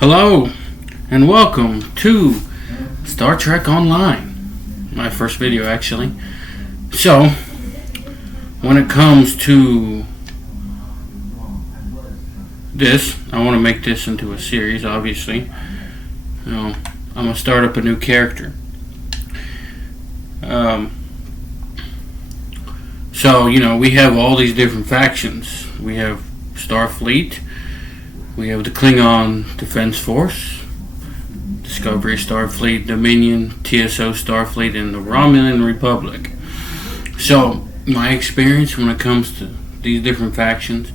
Hello, and welcome to Star Trek Online. My first video, actually. So, when it comes to this, I want to make this into a series, obviously. I'm going to start up a new character. So, we have all these different factions. We have Starfleet. We have the Klingon Defense Force, Discovery Starfleet, Dominion, TSO Starfleet, and the Romulan Republic. So, my experience when it comes to these different factions,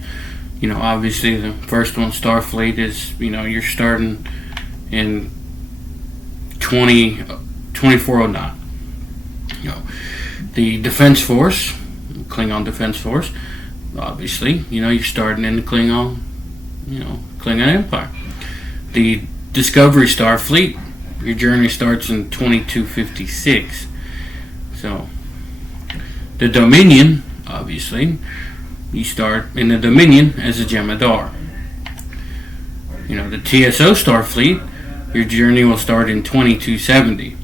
obviously the first one, Starfleet, is, you're starting in 2409. The Defense Force, Klingon Defense Force, obviously, you're starting in the Klingon Empire. The Discovery Starfleet, your journey starts in 2256. So, the Dominion, obviously, you start in the Dominion as a Jemadar. The TSO Starfleet, your journey will start in 2270.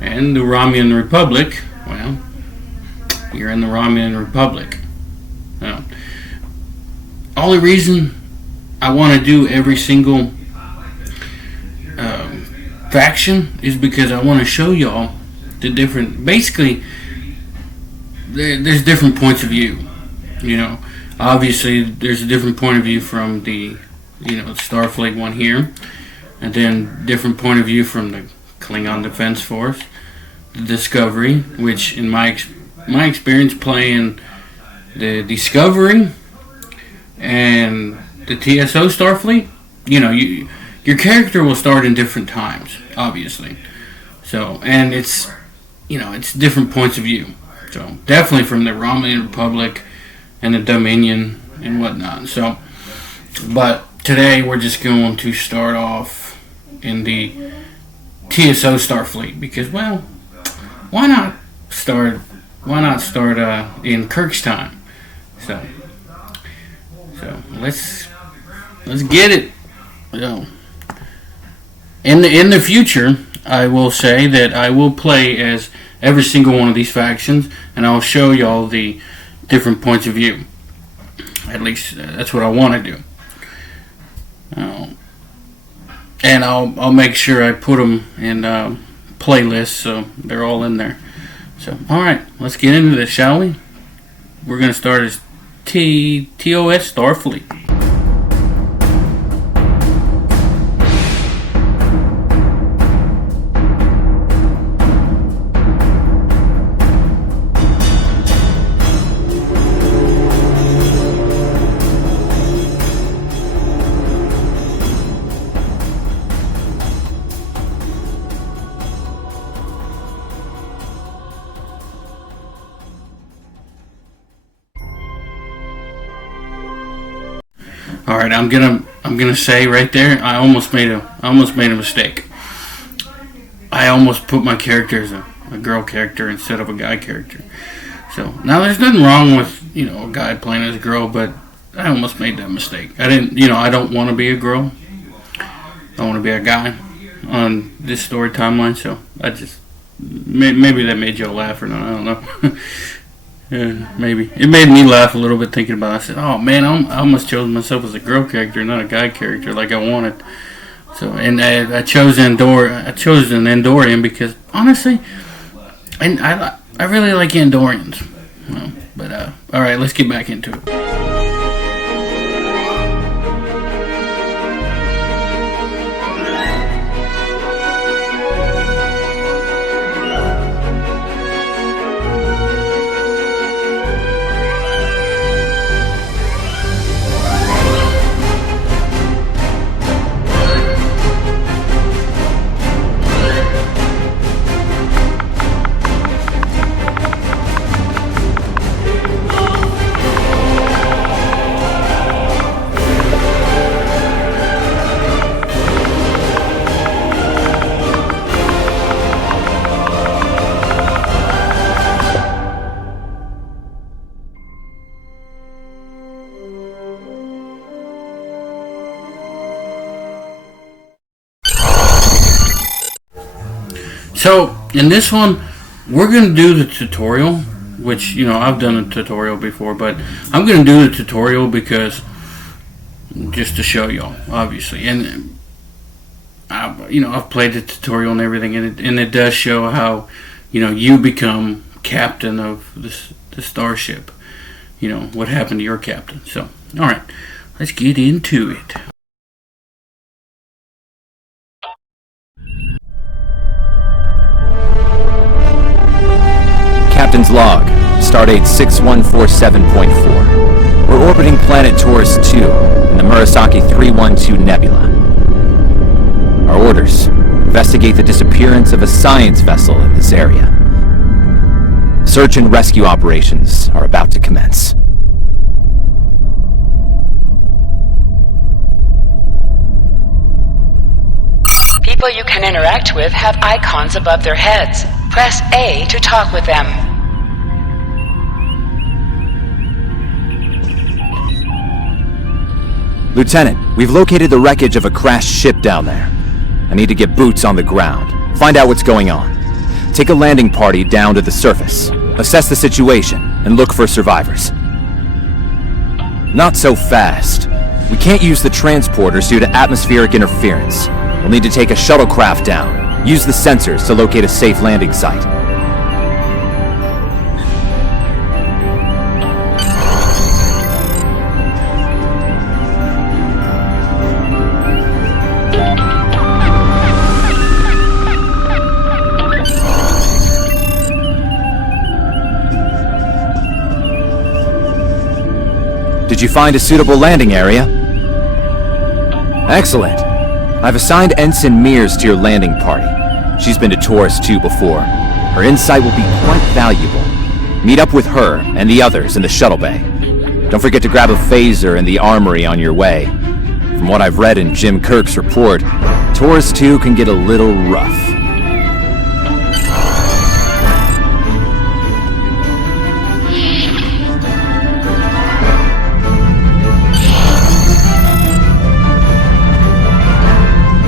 And the Romulan Republic, well, you're in the Romulan Republic. Now, only reason I want to do every single faction is because I want to show y'all the different, basically, there's different points of view. Obviously there's a different point of view from the, Starfleet one here, and then different point of view from the Klingon Defense Force, the Discovery, which in my experience playing the Discovery and the TSO Starfleet, your character will start in different times, obviously. So, and it's different points of view. So, definitely from the Romulan Republic and the Dominion and whatnot. So, but today we're just going to start off in the TSO Starfleet because, well, why not start in Kirk's time? So let's get it. In the future, I will say that I will play as every single one of these factions, and I'll show y'all the different points of view. At least that's what I want to do. And I'll make sure I put them in playlists so they're all in there. So, all right, let's get into this, shall we? We're gonna start as TOS Starfleet. All right, I'm gonna say right there, I almost made a mistake. I almost put my character as a girl character instead of a guy character. So now there's nothing wrong with a guy playing as a girl, but I almost made that mistake. I didn't, I don't want to be a girl. I want to be a guy on this story timeline. So I just maybe that made y'all laugh or not. I don't know. Yeah, maybe. It made me laugh a little bit thinking about it. I said, oh man, I almost chose myself as a girl character, not a guy character like I wanted. So, and I chose an Andorian because, honestly, and I really like Andorians. But, alright, let's get back into it. So in this one, we're going to do the tutorial, which, I've done a tutorial before, but I'm going to do the tutorial because just to show y'all, obviously. And I've played the tutorial and everything, and it does show how you become captain of the starship. What happened to your captain. So, all right, let's get into it. Captain's log, stardate 6147.4. We're orbiting planet Taurus 2 in the Murasaki 312 Nebula. Our orders: investigate the disappearance of a science vessel in this area. Search and rescue operations are about to commence. People you can interact with have icons above their heads. Press A to talk with them. Lieutenant, we've located the wreckage of a crashed ship down there. I need to get boots on the ground, find out what's going on. Take a landing party down to the surface, assess the situation, and look for survivors. Not so fast. We can't use the transporters due to atmospheric interference. We'll need to take a shuttlecraft down, use the sensors to locate a safe landing site. Did you find a suitable landing area? Excellent. I've assigned Ensign Mears to your landing party. She's been to Taurus 2 before. Her insight will be quite valuable. Meet up with her and the others in the shuttle bay. Don't forget to grab a phaser in the armory on your way. From what I've read in Jim Kirk's report, Taurus 2 can get a little rough.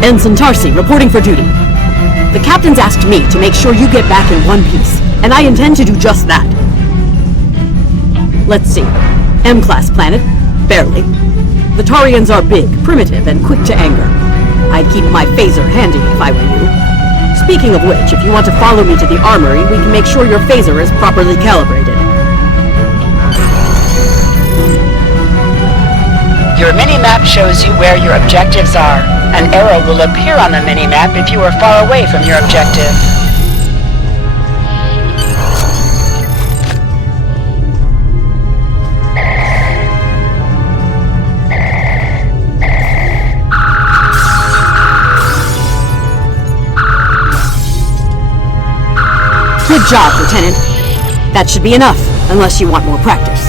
Ensign Tarsi, reporting for duty. The captain's asked me to make sure you get back in one piece, and I intend to do just that. Let's see. M-class planet? Barely. The Tarians are big, primitive, and quick to anger. I'd keep my phaser handy if I were you. Speaking of which, if you want to follow me to the armory, we can make sure your phaser is properly calibrated. Your mini-map shows you where your objectives are. An arrow will appear on the mini-map if you are far away from your objective. Good job, Lieutenant. That should be enough, unless you want more practice.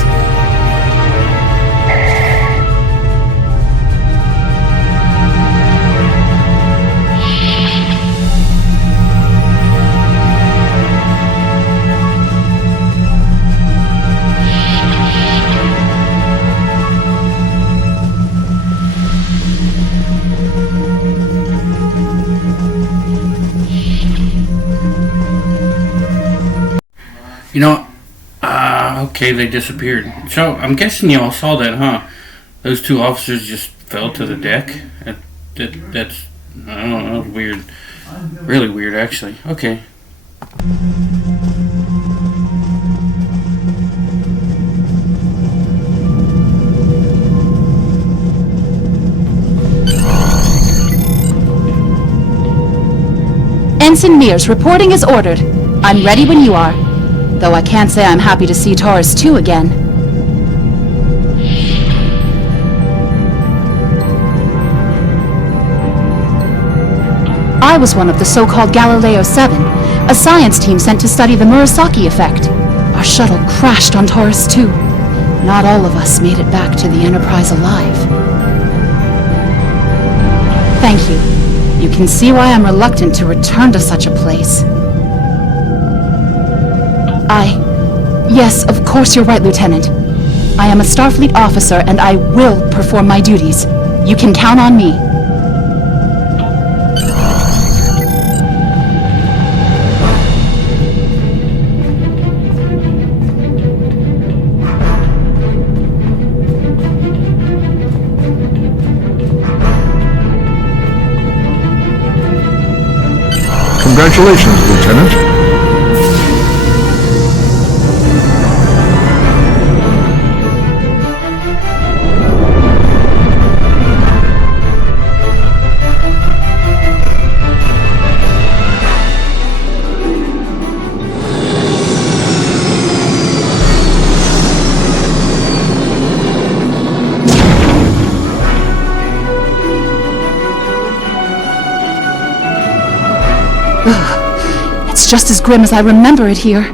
Okay, they disappeared. So, I'm guessing y'all saw that, huh? Those two officers just fell to the deck. That's, I don't know, weird. Really weird, actually. Okay. Ensign Mears, reporting as ordered. I'm ready when you are. Though I can't say I'm happy to see Taurus 2 again. I was one of the so-called Galileo 7, a science team sent to study the Murasaki effect. Our shuttle crashed on Taurus 2. Not all of us made it back to the Enterprise alive. Thank you. You can see why I'm reluctant to return to such a place. Yes, of course you're right, Lieutenant. I am a Starfleet officer, and I will perform my duties. You can count on me. Congratulations, Lieutenant. It's just as grim as I remember it here.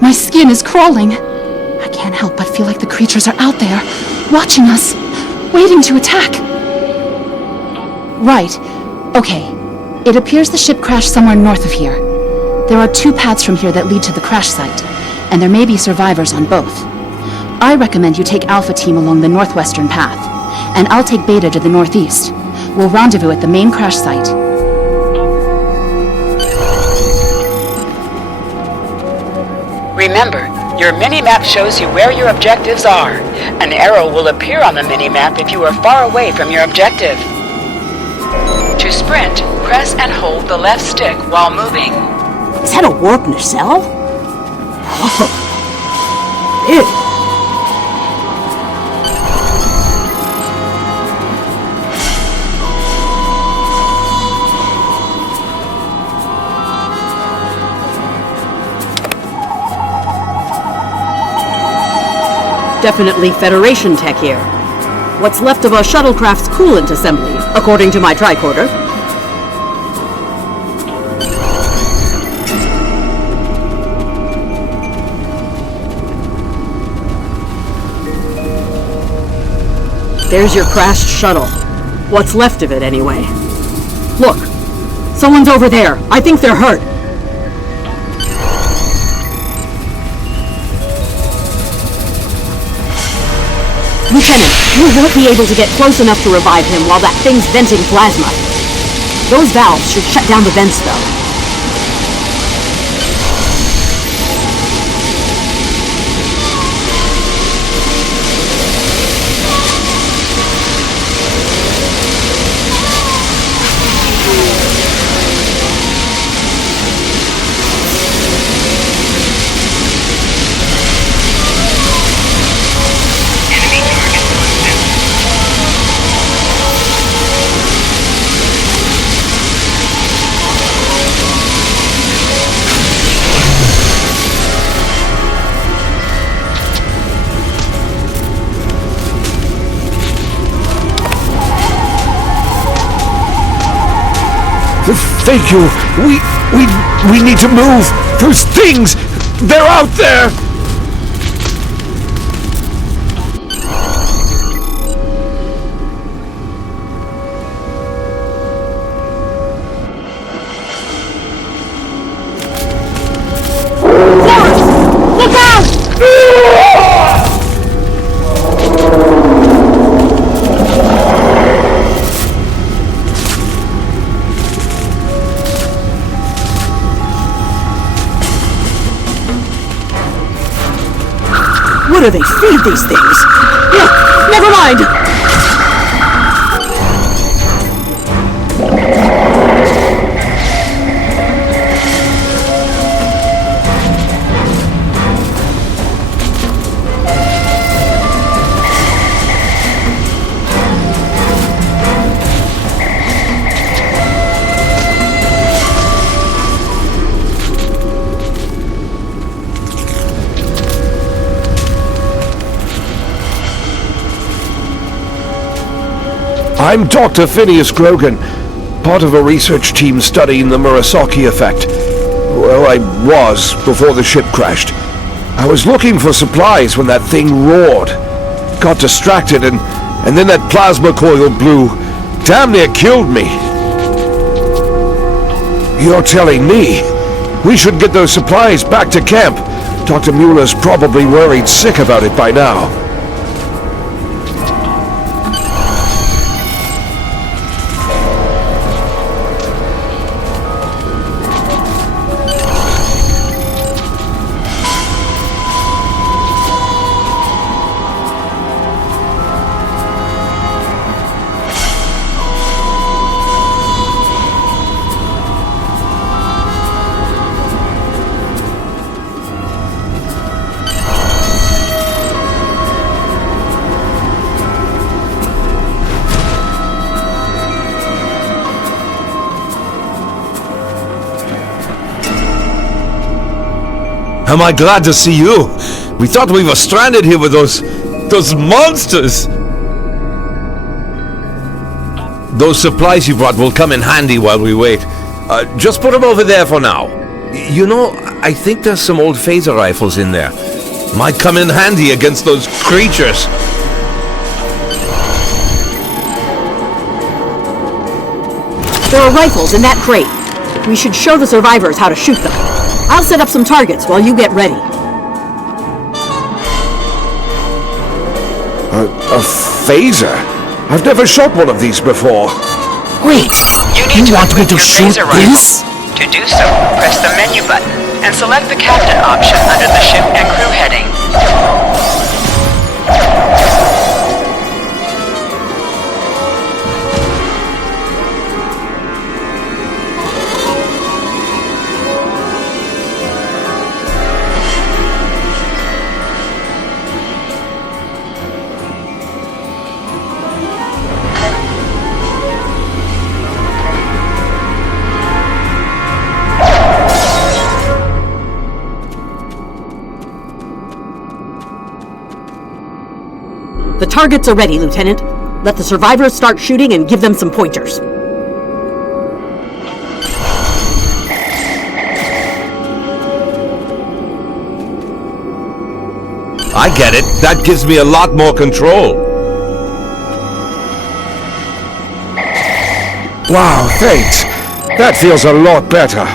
My skin is crawling. I can't help but feel like the creatures are out there, watching us, waiting to attack. Right. Okay. It appears the ship crashed somewhere north of here. There are 2 paths from here that lead to the crash site, and there may be survivors on both. I recommend you take Alpha Team along the northwestern path, and I'll take Beta to the northeast. We'll rendezvous at the main crash site. Remember, your mini-map shows you where your objectives are. An arrow will appear on the mini-map if you are far away from your objective. To sprint, press and hold the left stick while moving. Is that a warp nacelle? Oh. Ew. Definitely Federation tech here. What's left of a shuttlecraft's coolant assembly, according to my tricorder. There's your crashed shuttle. What's left of it, anyway. Look, someone's over there. I think they're hurt. Lieutenant, you won't be able to get close enough to revive him while that thing's venting plasma. Those valves should shut down the vents, though. Thank you. We need to move. Those things, they're out there. Look out! What do they feed these things? Look, never mind! I'm Dr. Phineas Grogan, part of a research team studying the Murasaki effect. Well, I was before the ship crashed. I was looking for supplies when that thing roared. Got distracted and then that plasma coil blew. Damn near killed me. You're telling me we should get those supplies back to camp. Dr. Mueller's probably worried sick about it by now. Am I glad to see you? We thought we were stranded here with those monsters. Those supplies you brought will come in handy while we wait. Just put them over there for now. You know, I think there's some old phaser rifles in there. Might come in handy against those creatures. There are rifles in that crate. We should show the survivors how to shoot them. I'll set up some targets while you get ready. A phaser? I've never shot one of these before. Wait, you need to want me to shoot this? To do so, press the menu button and select the captain option under the ship and crew heading. The targets are ready, Lieutenant. Let the survivors start shooting and give them some pointers. I get it. That gives me a lot more control. Wow, thanks. That feels a lot better.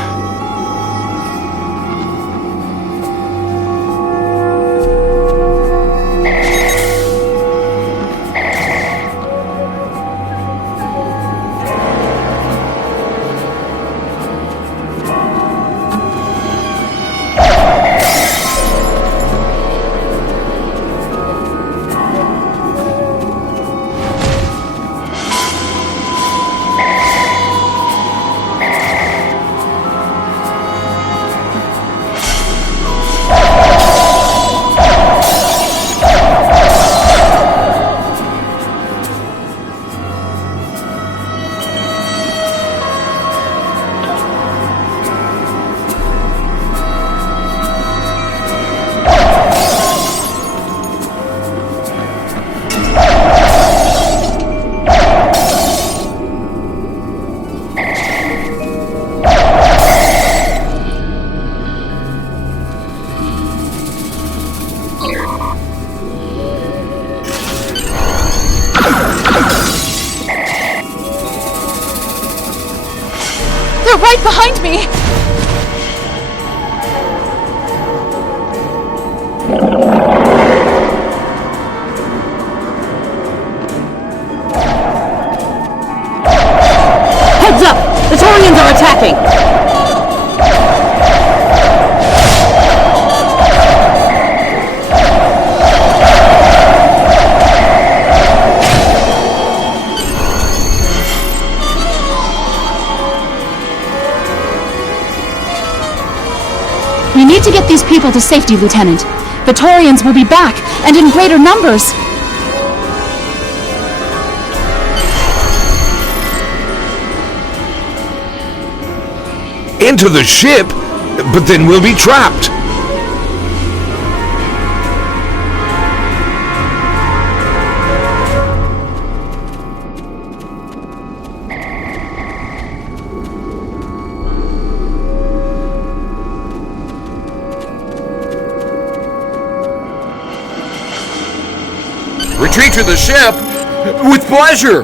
They're right behind me! Heads up! The Taurians are attacking! We need to get these people to safety, Lieutenant. The Taurians will be back, and in greater numbers. Into the ship? But then we'll be trapped. Retreat to the ship? With pleasure!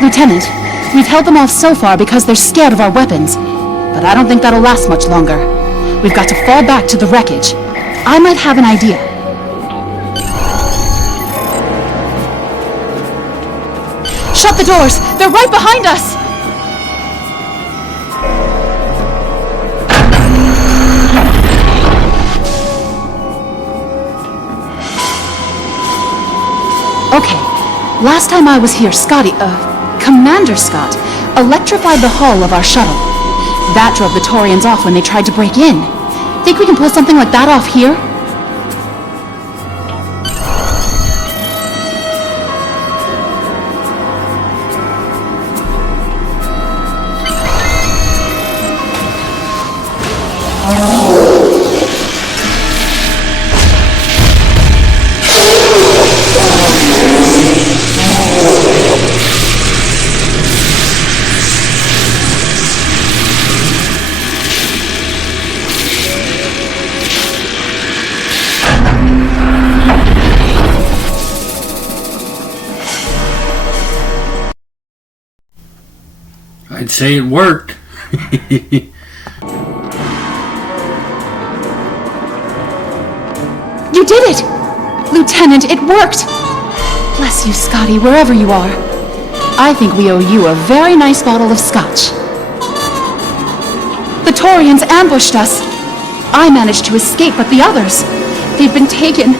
Lieutenant, we've held them off so far because they're scared of our weapons. But I don't think that'll last much longer. We've got to fall back to the wreckage. I might have an idea. Shut the doors! They're right behind us! Okay. Last time I was here, Commander Scott, electrified the hull of our shuttle. That drove the Taurians off when they tried to break in. Think we can pull something like that off here? I'd say it worked. You did it! Lieutenant, it worked! Bless you, Scotty, wherever you are. I think we owe you a very nice bottle of scotch. The Taurians ambushed us. I managed to escape, but the others, they've been taken.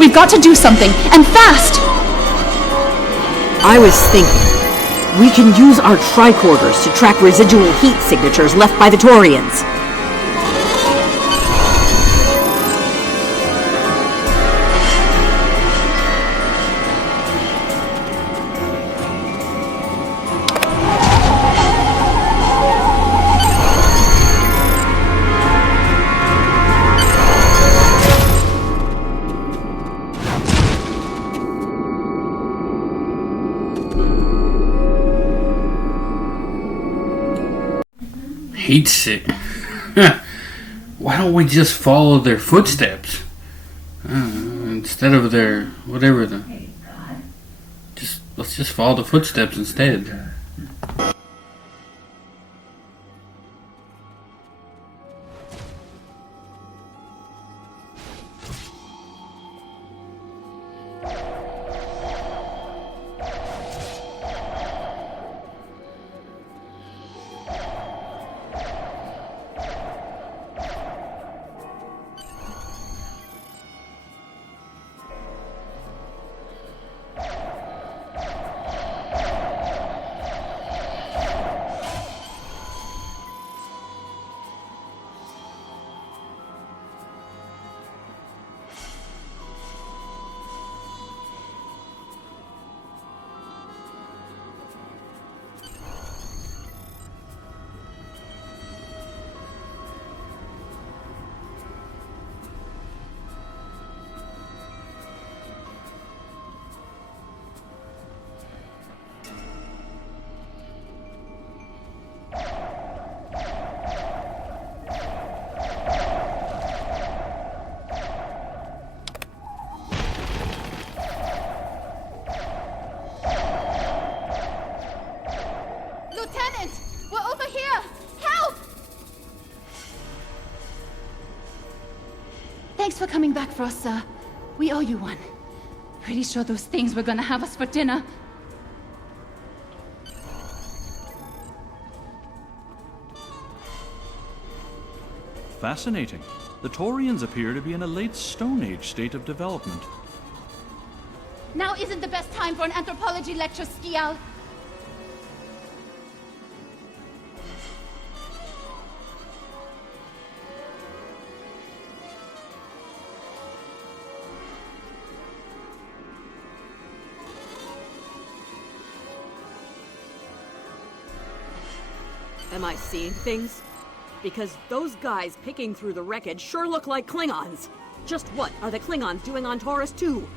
We've got to do something, and fast! I was thinking, we can use our tricorders to track residual heat signatures left by the Taurians. Heat sick. Why don't we just follow their footsteps instead of their whatever let's just follow the footsteps instead. Lieutenant! We're over here! Help! Thanks for coming back for us, sir. We owe you one. Pretty sure those things were gonna have us for dinner. Fascinating. The Taurians appear to be in a late Stone Age state of development. Now isn't the best time for an anthropology lecture, Skial. Am I seeing things? Because those guys picking through the wreckage sure look like Klingons. Just what are the Klingons doing on Taurus 2?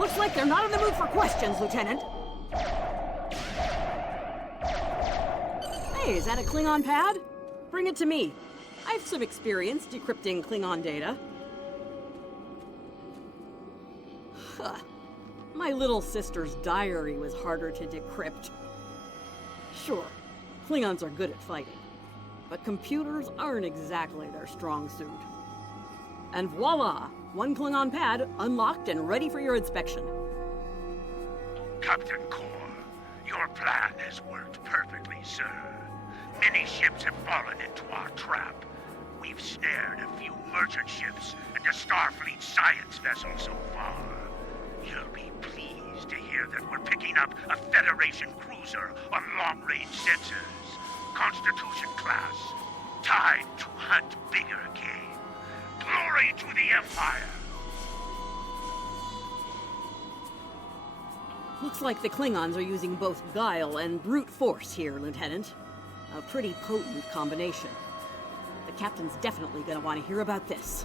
Looks like they're not in the mood for questions, Lieutenant. Hey, is that a Klingon pad? Bring it to me. I have some experience decrypting Klingon data. Huh. My little sister's diary was harder to decrypt. Sure, Klingons are good at fighting, but computers aren't exactly their strong suit. And voila! One Klingon pad unlocked and ready for your inspection. Captain Kor, your plan has worked perfectly, sir. Many ships have fallen into our trap. We've snared a few merchant ships and a Starfleet science vessel so far. You'll be pleased to hear that we're picking up a Federation cruiser on long-range sensors. Constitution class. Time to hunt bigger game. Glory to the Empire! Looks like the Klingons are using both guile and brute force here, Lieutenant. A pretty potent combination. The captain's definitely gonna want to hear about this.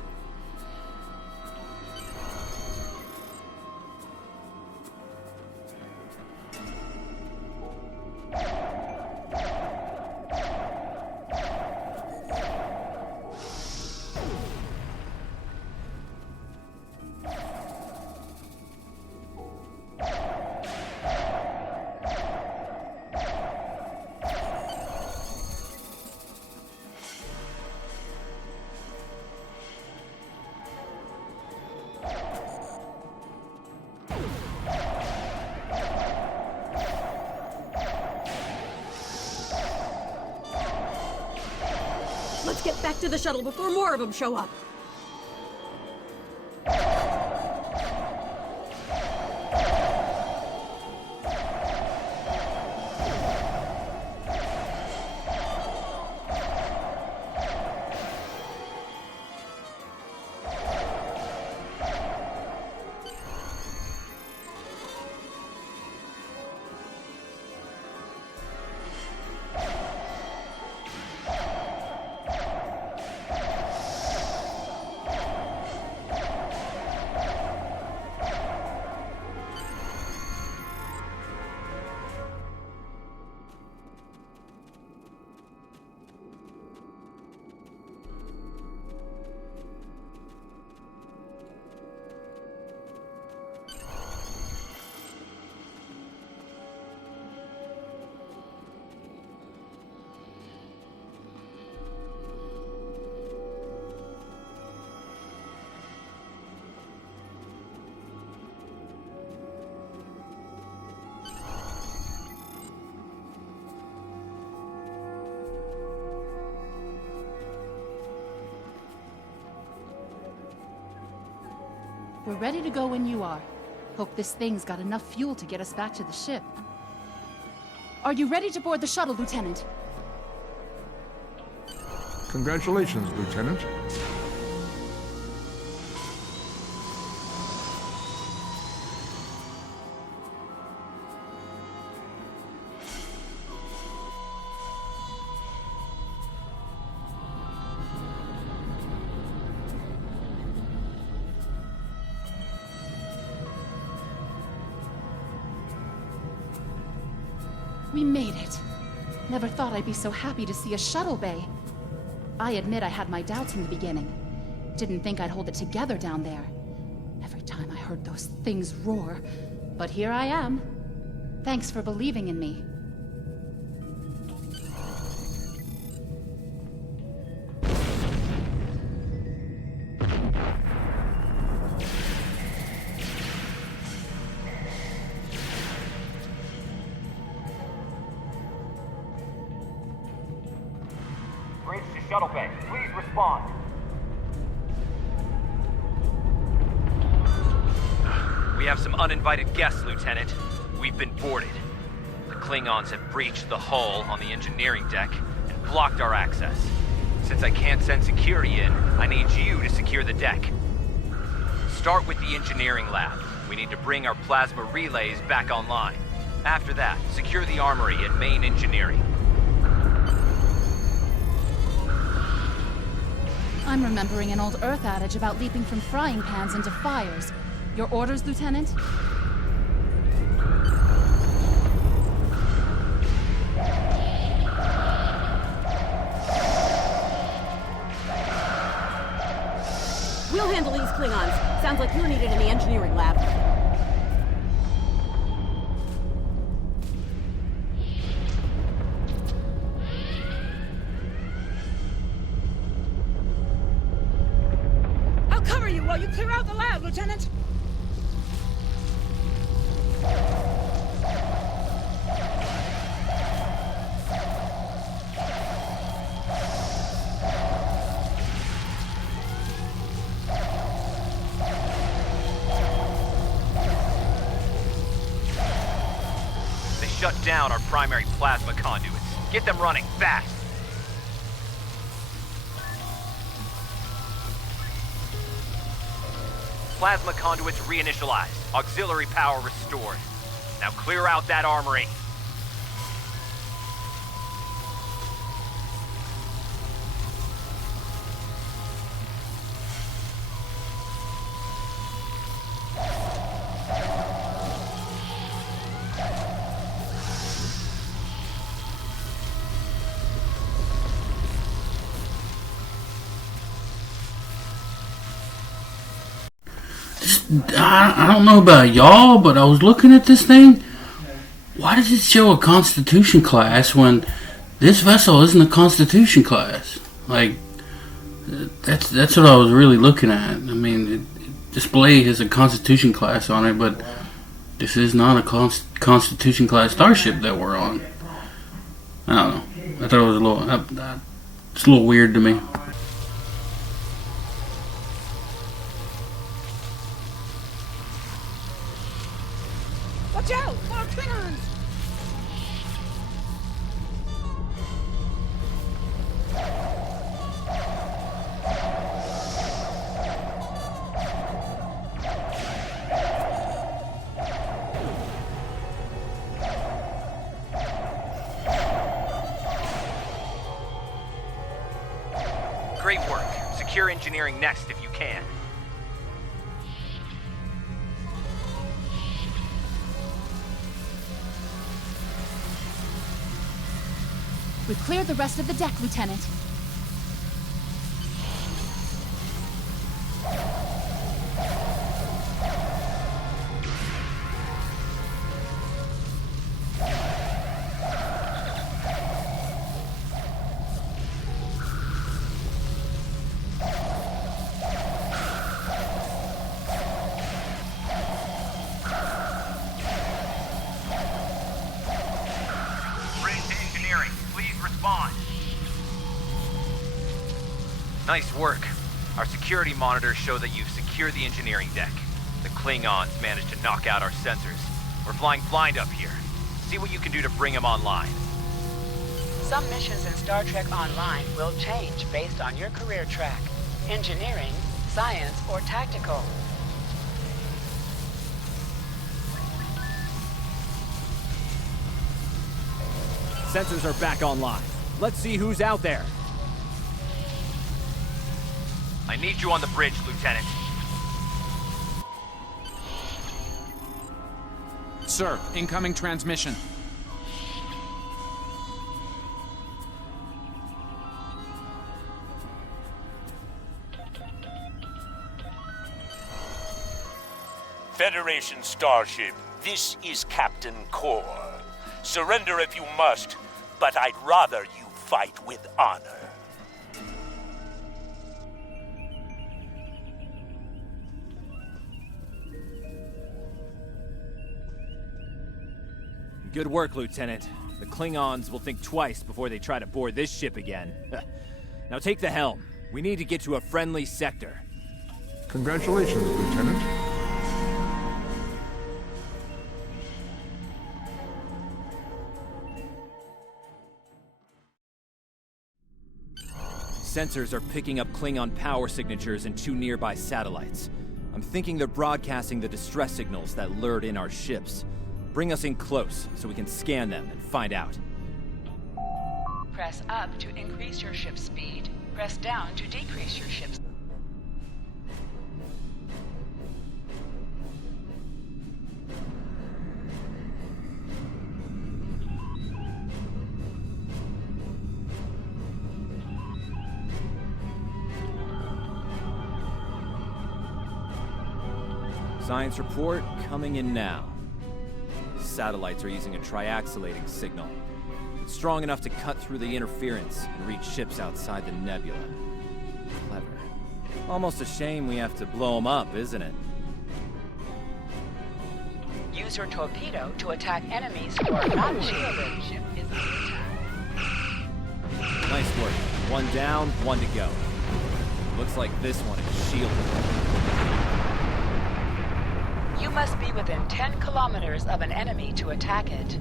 Let's get back to the shuttle before more of them show up. We're ready to go when you are. Hope this thing's got enough fuel to get us back to the ship. Are you ready to board the shuttle, Lieutenant? Congratulations, Lieutenant. We made it. Never thought I'd be so happy to see a shuttle bay. I admit I had my doubts in the beginning. Didn't think I'd hold it together down there. Every time I heard those things roar. But here I am. Thanks for believing in me. Bridge to shuttle bay. Please respond. We have some uninvited guests, Lieutenant. We've been boarded. The Klingons have breached the hull on the engineering deck and blocked our access. Since I can't send security in, I need you to secure the deck. Start with the engineering lab. We need to bring our plasma relays back online. After that, secure the armory and main engineering. I'm remembering an old Earth adage about leaping from frying pans into fires. Your orders, Lieutenant? We'll handle these Klingons. Sounds like you're needed in the engineering lab. I'll cover you while you clear out the lab, Lieutenant! Shut down our primary plasma conduits. Get them running fast! Plasma conduits reinitialized. Auxiliary power restored. Now clear out that armory. I don't know about y'all, but I was looking at this thing. Why does it show a Constitution class when this vessel isn't a Constitution class? Like, that's what I was really looking at. I mean, it display has a Constitution class on it, but this is not a Constitution class starship that we're on. I don't know. I thought it was it's a little weird to me. Watch out! More Klingons! Great work. Secure engineering next if you can. We've cleared the rest of the deck, Lieutenant. Nice work. Our security monitors show that you've secured the engineering deck. The Klingons managed to knock out our sensors. We're flying blind up here. See what you can do to bring them online. Some missions in Star Trek Online will change based on your career track. Engineering, science, or tactical. Sensors are back online. Let's see who's out there. I need you on the bridge, Lieutenant. Sir, incoming transmission. Federation starship, this is Captain Core. Surrender if you must, but I'd rather you fight with honor. Good work, Lieutenant. The Klingons will think twice before they try to board this ship again. Now take the helm. We need to get to a friendly sector. Congratulations, Lieutenant. Sensors are picking up Klingon power signatures in 2 nearby satellites. I'm thinking they're broadcasting the distress signals that lured in our ships. Bring us in close so we can scan them and find out. Press up to increase your ship's speed. Press down to decrease your ship's. Science report coming in now. Satellites are using a triaxulating signal. It's strong enough to cut through the interference and reach ships outside the nebula. Clever. Almost a shame we have to blow them up, isn't it? Use your torpedo to attack enemies who are not shielded. Ship is under attack. Nice work. 1 down, 1 to go. Looks like this one is shielded. You must be within 10 kilometers of an enemy to attack it.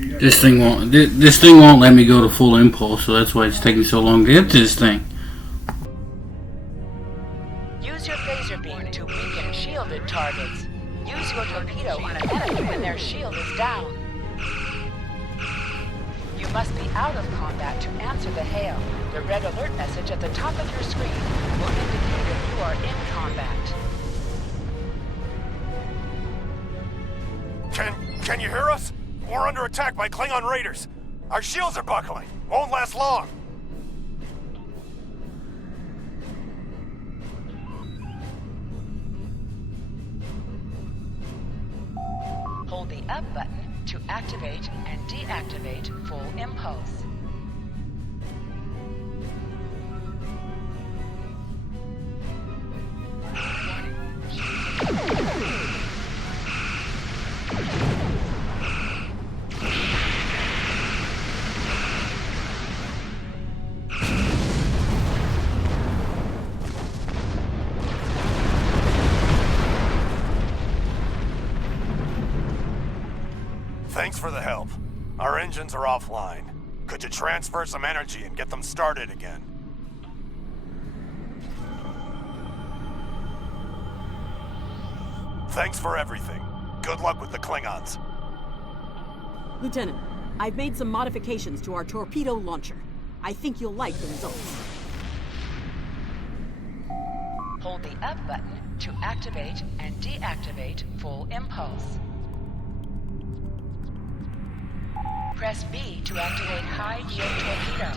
This thing won't. This thing won't let me go to full impulse, so that's why it's taking so long to get to this thing. Use your phaser beam to weaken shielded targets. Use your torpedo on an enemy when their shield is down. You must be out of combat to answer the hail. The red alert message at the top of your screen will indicate if you are in combat. Can you hear us? We're under attack by Klingon raiders. Our shields are buckling. Won't last long. Hold the up button to activate and deactivate full impulse. Thanks for the help. Our engines are offline. Could you transfer some energy and get them started again? Thanks for everything. Good luck with the Klingons. Lieutenant, I've made some modifications to our torpedo launcher. I think you'll like the results. Hold the up button to activate and deactivate full impulse. Press B to activate high-yield torpedo.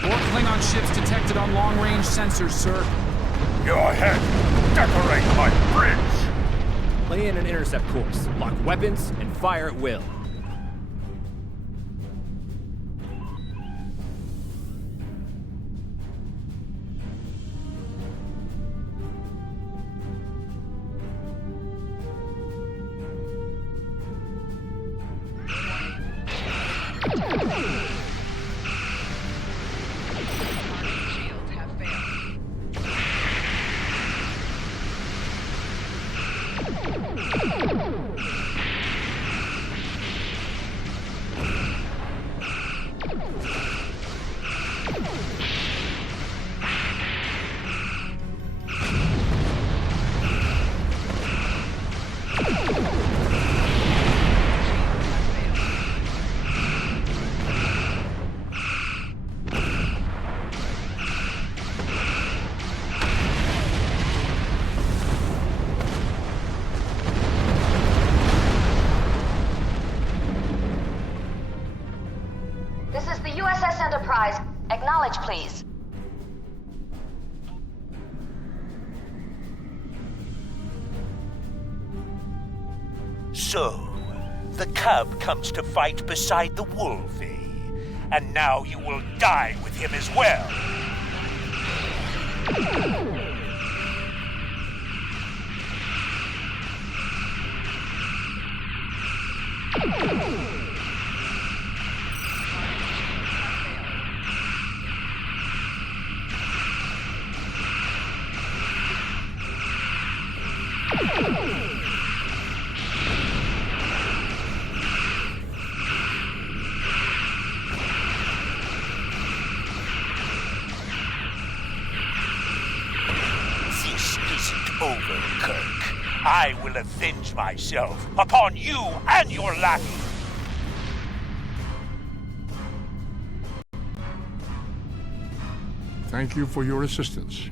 4 Klingon ships detected on long-range sensors, sir. Go ahead. Decorate my bridge. Lay in an intercept course, lock weapons, and fire at will. Enterprise. Acknowledge, please. So, the cub comes to fight beside the wolf, eh? And now you will die with him as well. Over, Kirk. I will avenge myself upon you and your lackey. Thank you for your assistance.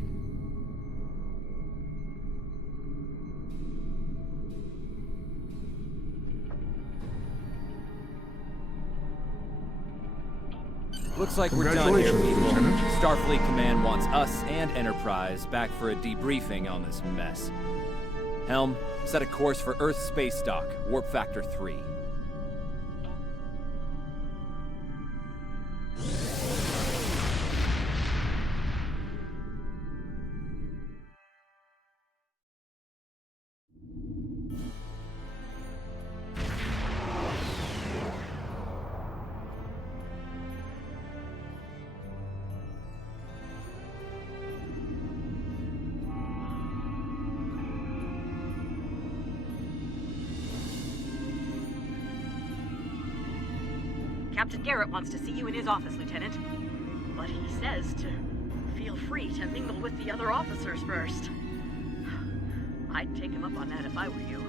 Looks like we're done here, people. Starfleet Command wants us and Enterprise back for a debriefing on this mess. Helm, set a course for Earth Space Dock, Warp Factor 3. Captain Garrett wants to see you in his office, Lieutenant. But he says to feel free to mingle with the other officers first. I'd take him up on that if I were you.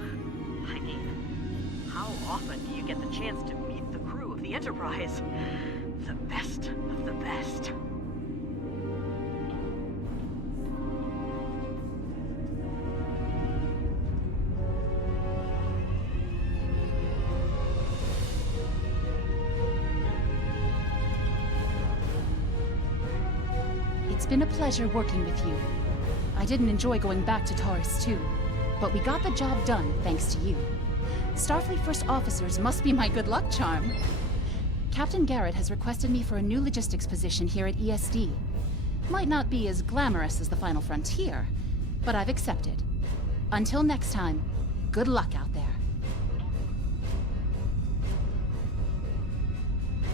I mean, how often do you get the chance to meet the crew of the Enterprise? The best of the best. It's been a pleasure working with you. I didn't enjoy going back to Taurus 2, but we got the job done thanks to you. Starfleet First Officers must be my good luck charm. Captain Garrett has requested me for a new logistics position here at ESD. Might not be as glamorous as the Final Frontier, but I've accepted. Until next time, good luck out there.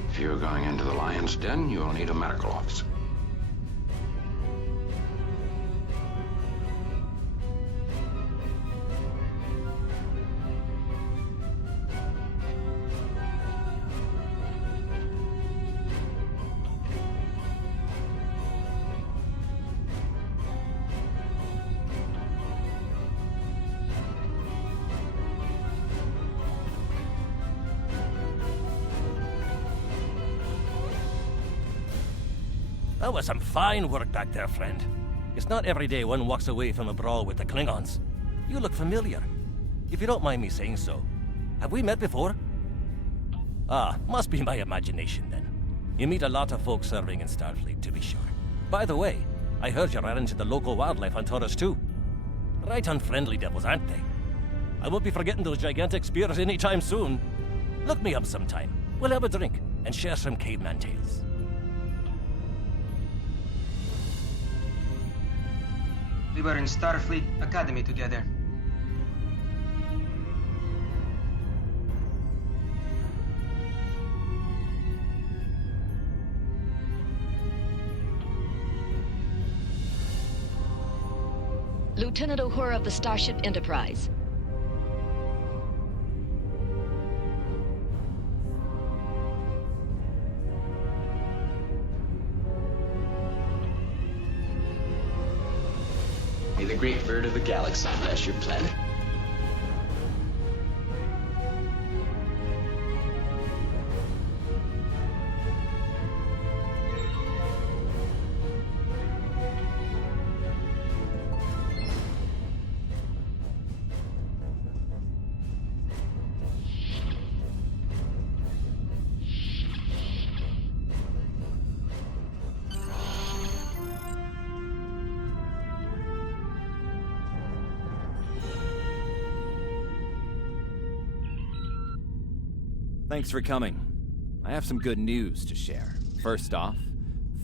If you're going into the Lion's Den, you'll need a medical officer. That was some fine work back there, friend. It's not every day one walks away from a brawl with the Klingons. You look familiar. If you don't mind me saying so, have we met before? Ah, must be my imagination then. You meet a lot of folks serving in Starfleet, to be sure. By the way, I heard you ran into the local wildlife on Taurus 2. Right unfriendly devils, aren't they? I won't be forgetting those gigantic spears anytime soon. Look me up sometime. We'll have a drink and share some caveman tales. We were in Starfleet Academy together. Lieutenant Uhura of the Starship Enterprise. May the great bird of the galaxy bless your planet. Thanks for coming. I have some good news to share. First off,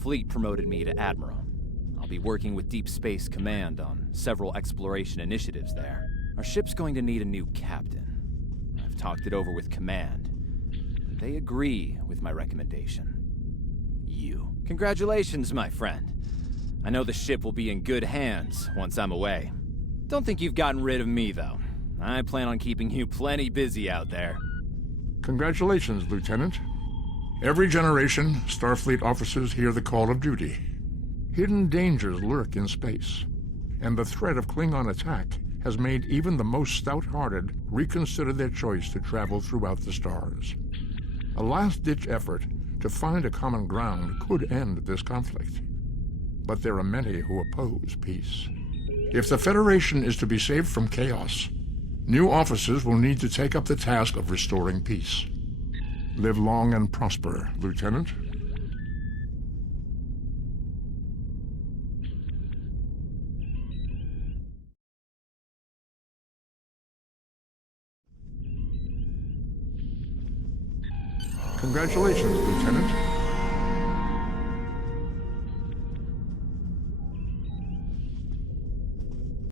Fleet promoted me to Admiral. I'll be working with Deep Space Command on several exploration initiatives there. Our ship's going to need a new captain. I've talked it over with Command. They agree with my recommendation. You. Congratulations, my friend. I know the ship will be in good hands once I'm away. Don't think you've gotten rid of me, though. I plan on keeping you plenty busy out there. Congratulations, Lieutenant. Every generation, Starfleet officers hear the call of duty. Hidden dangers lurk in space, and the threat of Klingon attack has made even the most stout-hearted reconsider their choice to travel throughout the stars. A last-ditch effort to find a common ground could end this conflict. But there are many who oppose peace. If the Federation is to be saved from chaos, new officers will need to take up the task of restoring peace. Live long and prosper, Lieutenant. Congratulations, Lieutenant.